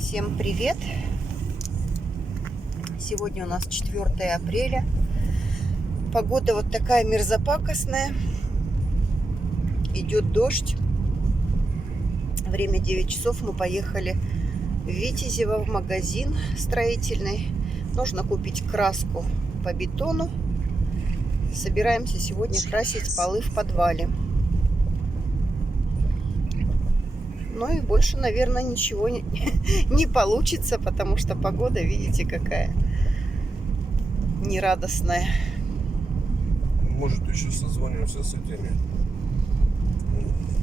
Всем привет! Сегодня у нас 4 апреля. Погода вот такая мерзопакостная. Идет дождь. Время 9 часов. Мы поехали в Витязево в магазин строительный. Нужно купить краску по бетону. Собираемся сегодня красить полы в подвале. Ну и больше, наверное, ничего не получится, потому что погода, видите, какая нерадостная. Может, еще созвонимся с этими,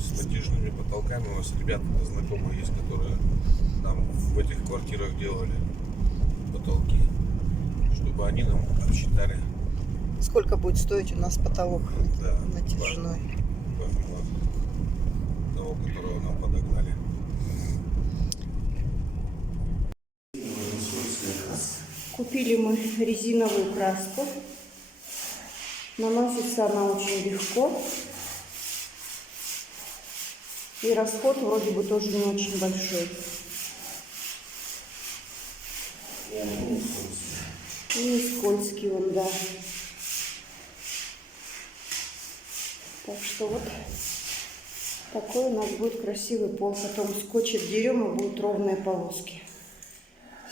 с натяжными потолками. У нас ребята знакомые есть, которые там в этих квартирах делали потолки, чтобы они нам обсчитали. Сколько будет стоить у нас потолок натяжной? Того, которого нам подогнали. Купили мы резиновую краску. Наносится она очень легко. И расход вроде бы тоже не очень большой. И не скользкий он, да. Так что вот такой у нас будет красивый пол. Потом скотч отдерем и будут ровные полоски.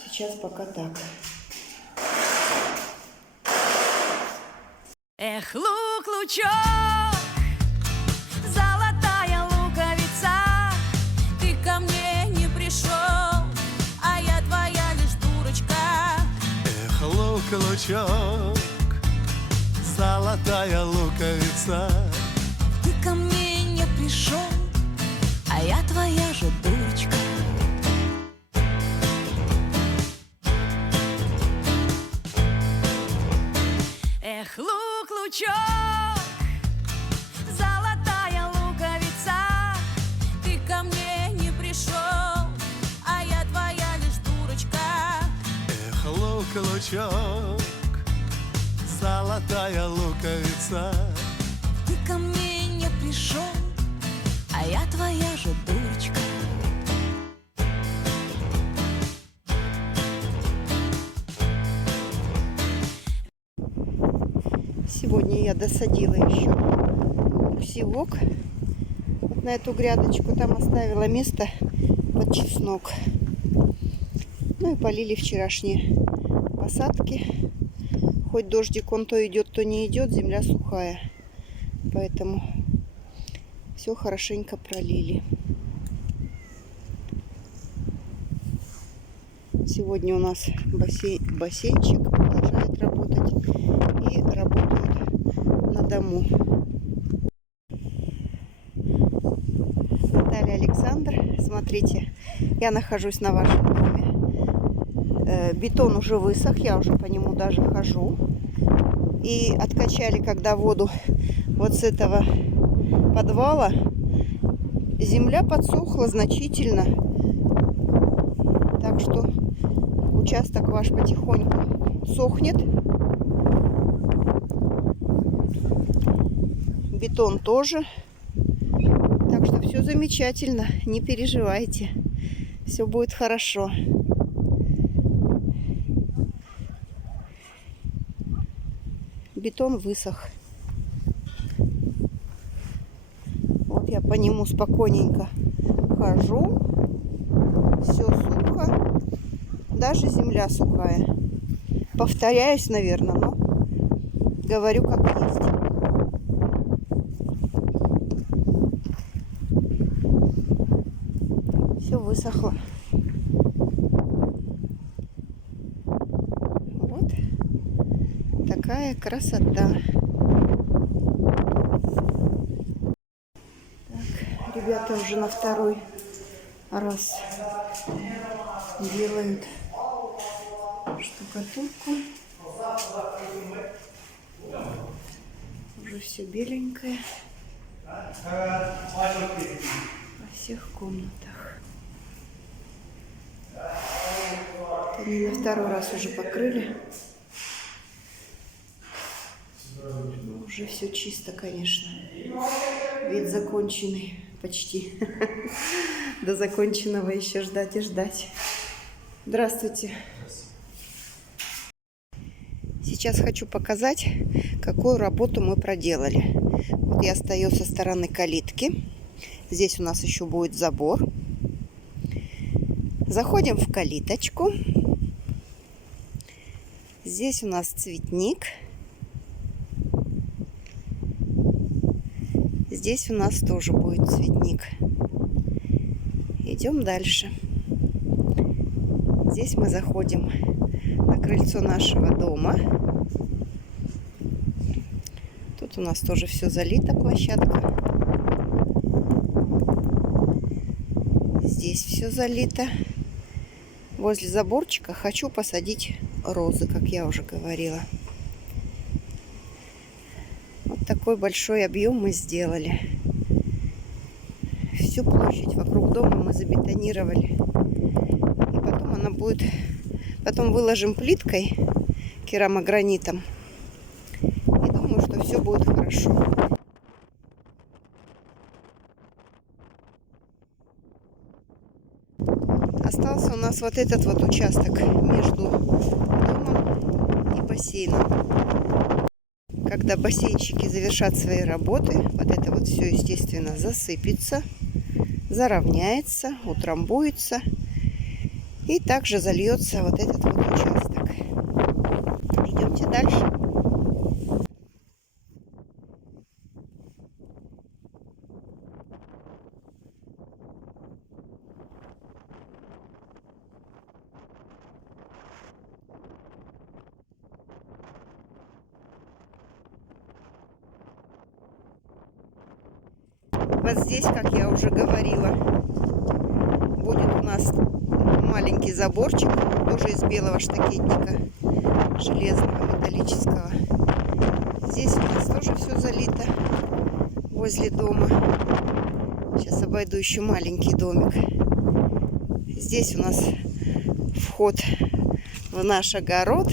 Сейчас пока так. Эх, лук-лучок, золотая луковица, ты ко мне не пришел, а я твоя лишь дурочка. Эх, лук-лучок, золотая луковица, Ты ко мне не пришел, а я твоя же дурочка. Эх, лук-лучок, золотая луковица, ты ко мне не пришел, а я твоя лишь дурочка. эх, лук-лучок, золотая луковица, Ты ко мне не пришел, а я твоя же дурочка. Сегодня я досадила еще уксивок вот на эту грядочку. Там оставила место под чеснок. Ну и полили вчерашние посадки. Хоть дождик он то идет, то не идет, земля сухая. Поэтому все хорошенько пролили. Сегодня у нас бассейнчик продолжает работать. И работают на дому. Наталья, Александр, смотрите, я нахожусь на вашем доме. Бетон уже высох, я уже по нему даже хожу. И откачали, когда воду вот с этого подвала, земля подсохла значительно. Так что участок ваш потихоньку сохнет. Бетон тоже. Так что все замечательно. Не переживайте. Все будет хорошо. Бетон высох. Вот я по нему спокойненько хожу. Все сухо. Даже земля сухая. Повторяюсь, наверное, но говорю как есть. Все высохло. Вот такая красота. Так, ребята уже на второй раз делают штукатурку. Уже все беленькое во всех комнатах. Они на второй раз уже покрыли. Уже все чисто, конечно. Вид законченный почти. До законченного еще ждать и ждать. Здравствуйте. Сейчас хочу показать, какую работу мы проделали. Вот я стою со стороны калитки. Здесь у нас еще будет забор. Заходим в калиточку. Здесь у нас цветник. Здесь у нас тоже будет цветник. Идем дальше. Здесь мы заходим на крыльцо нашего дома. Тут у нас тоже все залито, площадка. Здесь все залито. Возле заборчика хочу посадить розы, как я уже говорила. Вот такой большой объем мы сделали. Всю площадь вокруг дома мы забетонировали. И потом она будет... Потом выложим плиткой, керамогранитом. И думаю, что все будет хорошо. Остался у нас вот этот вот участок между домом и бассейном. Когда бассейнщики завершат свои работы, вот это вот все, естественно, засыпется, заровняется, утрамбуется. И также зальется вот этот вот участок. Идемте дальше. Вот здесь, как я уже говорила, будет у нас маленький заборчик, тоже из белого штакетника, железного, металлического. Здесь у нас тоже все залито возле дома. Сейчас обойду еще маленький домик. Здесь у нас вход в наш огород.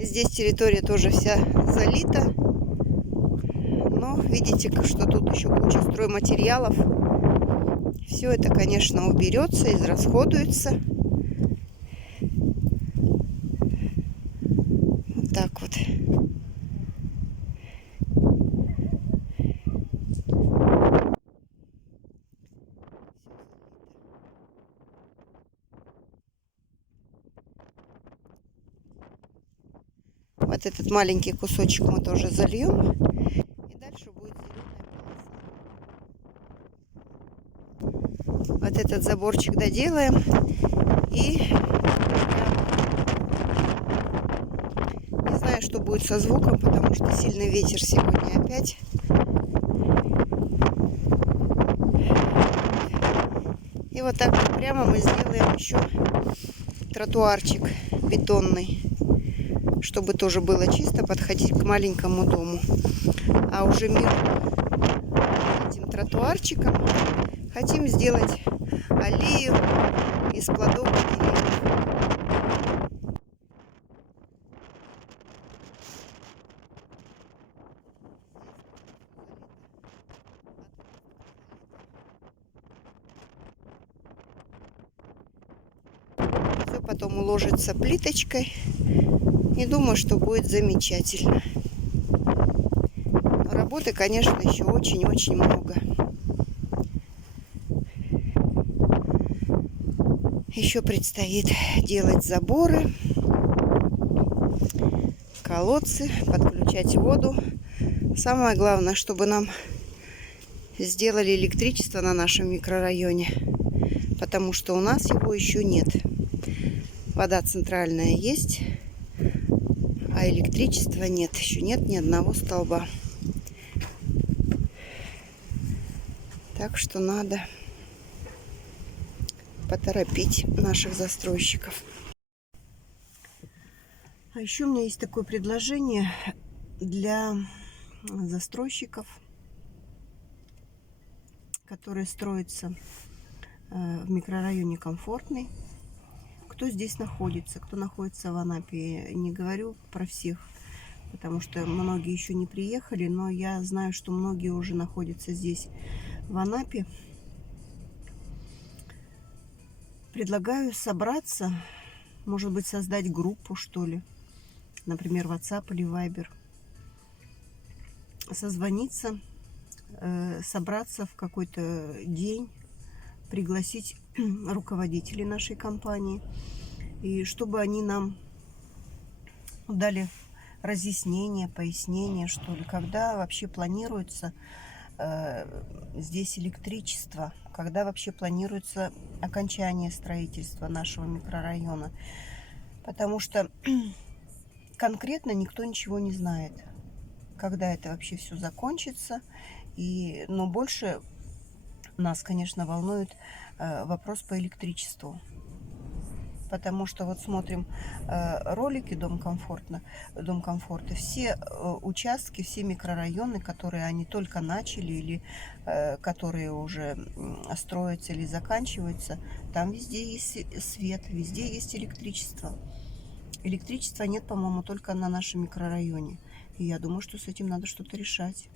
Здесь территория тоже вся залита. Но видите, что тут еще куча стройматериалов. Все это, конечно, уберется, израсходуется. Вот так вот. Вот этот маленький кусочек мы тоже зальем. И дальше будет зеленая полоса. Вот этот заборчик доделаем. И не знаю, что будет со звуком, потому что сильный ветер сегодня опять. И вот так вот прямо мы сделаем еще тротуарчик бетонный, чтобы тоже было чисто подходить к маленькому дому. А уже между этим тротуарчиком хотим сделать аллею из плодов и деревьев. Все потом уложится плиточкой. И думаю, что будет замечательно. Но работы, конечно, еще очень-очень много. Еще предстоит делать заборы, колодцы, подключать воду. Самое главное, чтобы нам сделали электричество на нашем микрорайоне, потому что у нас его еще нет. Вода центральная есть, а электричества нет. Еще нет ни одного столба. Так что надо поторопить наших застройщиков. А еще у меня есть такое предложение для застройщиков, которые строятся в микрорайоне Комфортный. Кто здесь находится, кто находится в Анапе, не говорю про всех, потому что многие еще не приехали, но я знаю, что многие уже находятся здесь, в Анапе. Предлагаю собраться, может быть, создать группу, что ли, например, WhatsApp или Viber, созвониться, собраться в какой-то день, пригласить руководителей нашей компании, и чтобы они нам дали разъяснение, пояснение, что ли, когда вообще планируется здесь электричество, когда вообще планируется окончание строительства нашего микрорайона. Потому что конкретно никто ничего не знает, когда это вообще все закончится. Но больше нас, конечно, волнует вопрос по электричеству. Потому что вот смотрим ролики Дом комфорта, все участки, все микрорайоны, которые они только начали или которые уже строятся или заканчиваются, там везде есть свет, везде есть электричество. Электричества нет, по-моему, только на нашем микрорайоне. И я думаю, что с этим надо что-то решать.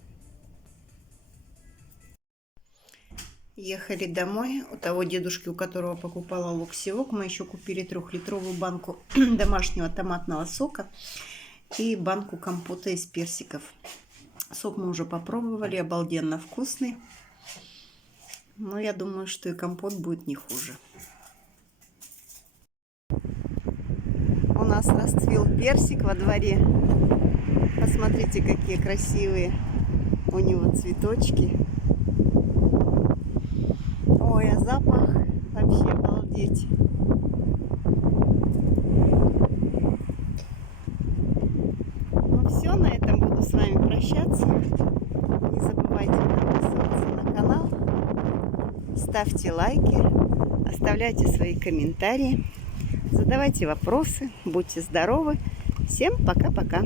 Ехали домой. У того дедушки, у которого покупала лук-севок, мы еще купили 3-литровую банку домашнего томатного сока и банку компота из персиков. Сок мы уже попробовали, обалденно вкусный. Но я думаю, что и компот будет не хуже. У нас расцвел персик во дворе. Посмотрите, какие красивые у него цветочки. Ой, а запах вообще обалдеть. Ну все, на этом буду с вами прощаться. Не забывайте подписываться на канал, ставьте лайки, оставляйте свои комментарии, задавайте вопросы, будьте здоровы. Всем пока-пока.